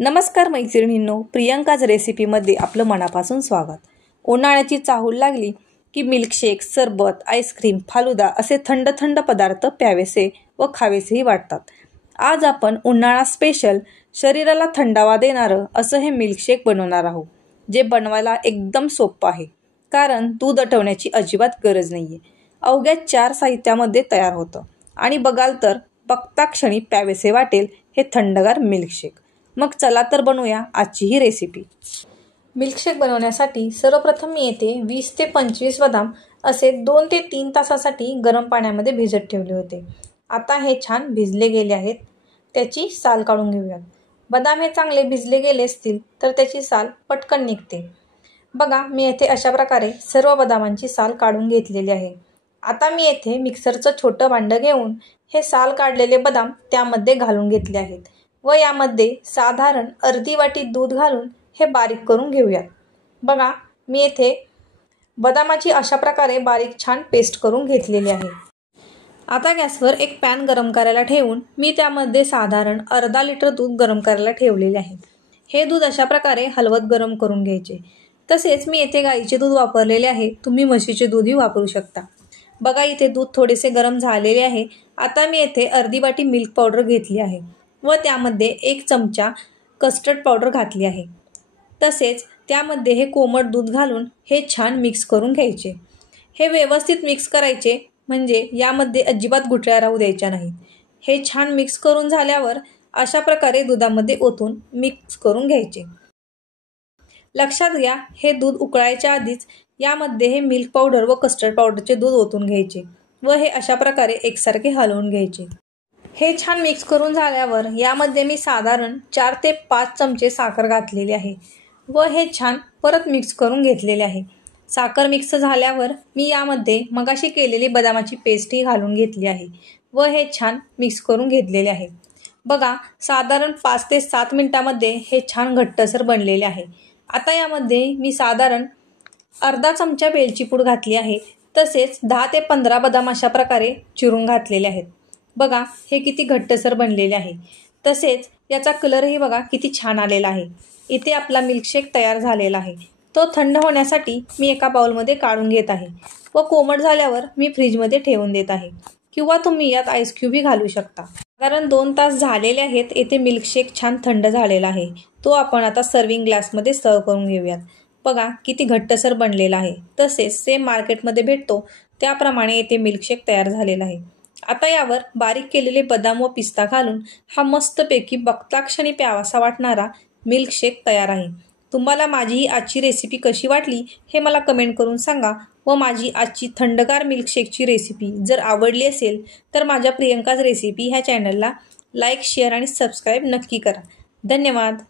नमस्कार मैत्रिणींनो, प्रियंकाज रेसिपीमध्ये आपलं मनापासून स्वागत। उन्हाळ्याची चाहूल लागली की मिल्कशेक, सरबत, आईस्क्रीम, फालुदा असे थंड थंड पदार्थ प्यावेसे व खावेसेही वाटतात। आज आपण उन्हाळा स्पेशल शरीराला थंडावा देणारं असं हे मिल्कशेक बनवणार आहोत, जे बनवायला एकदम सोपं आहे, कारण दूध आटवण्याची अजिबात गरज नाहीये। अवघ्या 4 साहित्यामध्ये तयार होतं आणि बघाल तर बघता क्षणी प्यावेसे वाटेल हे थंडगार मिल्कशेक। मग चला तर बनवूया आजची ही रेसिपी। मिल्कशेक बनवण्यासाठी सर्वप्रथम मी येथे 20 ते 25 बदाम असे 2 ते 3 तासासाठी गरम पाण्यामध्ये भिजत ठेवले होते। आता हे छान भिजले गेले आहेत, त्याची साल काढून घेऊयात। बदाम हे चांगले भिजले गेले असतील तर त्याची साल पटकन निघते। बघा, मी येथे अशा प्रकारे सर्व बदामांची साल काढून घेतलेली आहे। आता मी येथे मिक्सरचं छोटं भांडं घेऊन हे साल काढलेले बदाम त्यामध्ये घालून घेतले आहेत व यामध्ये साधारण अर्धी वाटी दूध घालून हे बारीक करून घेऊयात। बघा, मी येथे बदामाची अशा प्रकारे बारीक छान पेस्ट करून घेतलेली आहे। आता गॅसवर एक पॅन गरम करायला ठेवून मी त्यामध्ये साधारण अर्धा लिटर दूध गरम करायला ठेवलेले आहे। हे दूध अशा प्रकारे हलवत गरम करून घ्यायचे। तसेच मी येथे गाईचे दूध वापरलेले आहे, तुम्ही म्हशीचे दूधही वापरू शकता। बघा, इथे दूध थोडेसे गरम झालेले आहे। आता मी येथे अर्धी वाटी मिल्क पावडर घेतली आहे व त्यामध्ये 1 चमचा कस्टर्ड पावडर घातली आहे। तसेच त्यामध्ये हे कोमट दूध घालून हे छान मिक्स करून घ्यायचे। हे व्यवस्थित मिक्स करायचे, म्हणजे यामध्ये अजिबात गुठळ्या राहू द्यायच्या नाहीत। हे छान मिक्स करून झाल्यावर अशा प्रकारे दुधामध्ये ओतून मिक्स करून घ्यायचे। लक्षात घ्या, हे दूध उकळायच्या आधीच यामध्ये हे मिल्क पावडर व कस्टर्ड पावडरचे दूध ओतून घ्यायचे व हे अशा प्रकारे एकसारखे हलवून घ्यायचे। हे छान मिक्स करून झाल्यावर यामध्ये मी साधारण 4 ते 5 चमचे साखर घातलेली आहे व हे छान परत मिक्स करून घेतलेले आहे। साखर मिक्स झाल्यावर मी यामध्ये मगाशी केलेली बदामाची पेस्टही घालून घेतली आहे व हे छान मिक्स करून घेतलेले आहे। बघा, साधारण 5 ते 7 मिनिटांमध्ये हे छान घट्टसर बनलेले आहे। आता यामध्ये मी साधारण अर्धा चमचा वेलची पूड घातली आहे, तसेच 10 ते 15 बदाम अशा प्रकारे चिरून घातलेले आहेत। बघा, हे किती घट्टसर बनलेले आहे। तसेच याचा कलरही बघा किती छान आलेला आहे। इथे आपला मिल्कशेक तयार झालेला आहे। तो थंड होण्यासाठी मी एका बाउलमध्ये काढून घेत आहे व कोमट झाल्यावर मी फ्रीजमध्ये ठेवून देत आहे, किंवा तुम्ही यात आईस क्यूबही घालू शकता। साधारण 2 तास झालेले आहेत। येथे मिल्कशेक छान थंड झालेला आहे। तो आपण आता सर्विंग ग्लासमध्ये सर्व करून घेऊयात। बघा, किती घट्टसर बनलेला आहे। तसेच सेम मार्केटमध्ये भेटतो त्याप्रमाणे येथे मिल्कशेक तयार झालेला आहे। आता यावर बारीक केलेले बदाम व पिस्ता घालून हा मस्तपैकी बघता क्षणी प्यावासा वाटणारा मिल्कशेक तयार आहे। तुम्हाला माझी ही आजची रेसिपी कशी वाटली हे मला कमेंट करून सांगा व माझी आजची थंडगार मिल्कशेकची रेसिपी जर आवडली असेल तर माझ्या प्रियंकाज रेसिपी ह्या चॅनलला लाईक, शेअर आणि सबस्क्राईब नक्की करा। धन्यवाद।